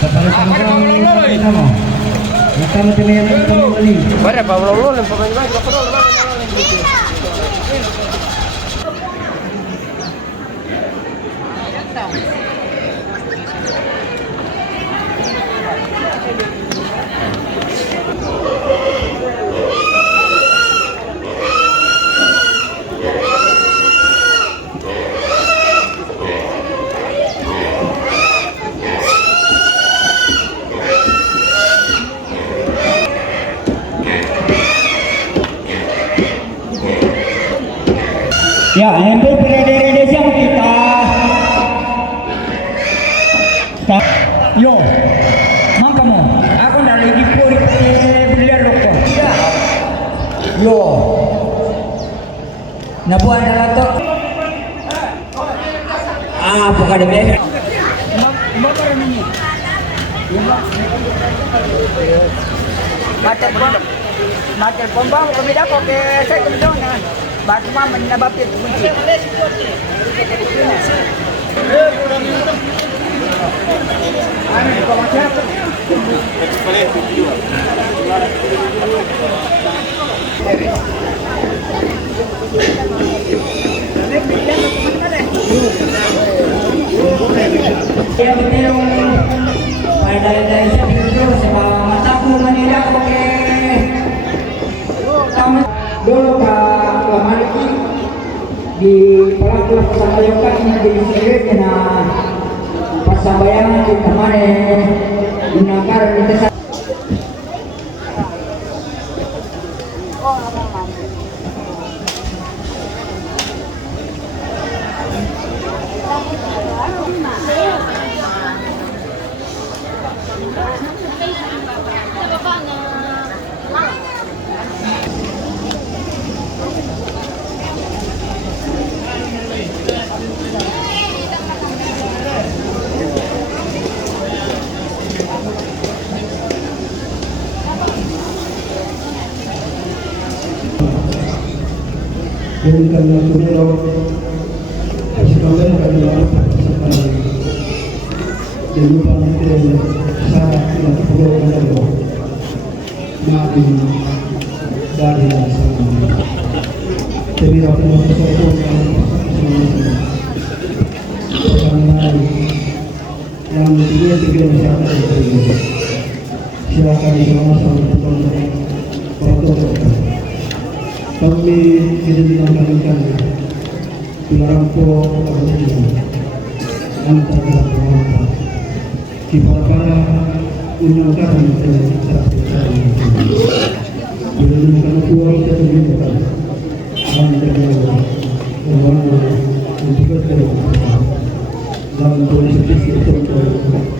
Para Pablo Lolo, pemain baik, Ya, untuk dari Indonesia kita. Yo, mang kamu, aku dari Dipuri beliau rokok. Yo, nabuan adalah to. Bukan demi. Mater pomba kami dapat ke saya kemudian. Batu mama nabapit kunci. Dulu Pak Lamariki di pelaku persampayokan yang jadi sirik kena persambayan kita mana gunakan kita Jadikan lakunya sebagai kalimat sekali. Jadi pantai sangat tidak perlu ada makin dari sana. Jadi aku mau sesuatu yang tiga masyarakat itu silakan sama-sama protokol. Kami tidak dilakukan dilampau antar pemerintah para undangan dengan kuat terlibat antara orang untuk dalam proses itu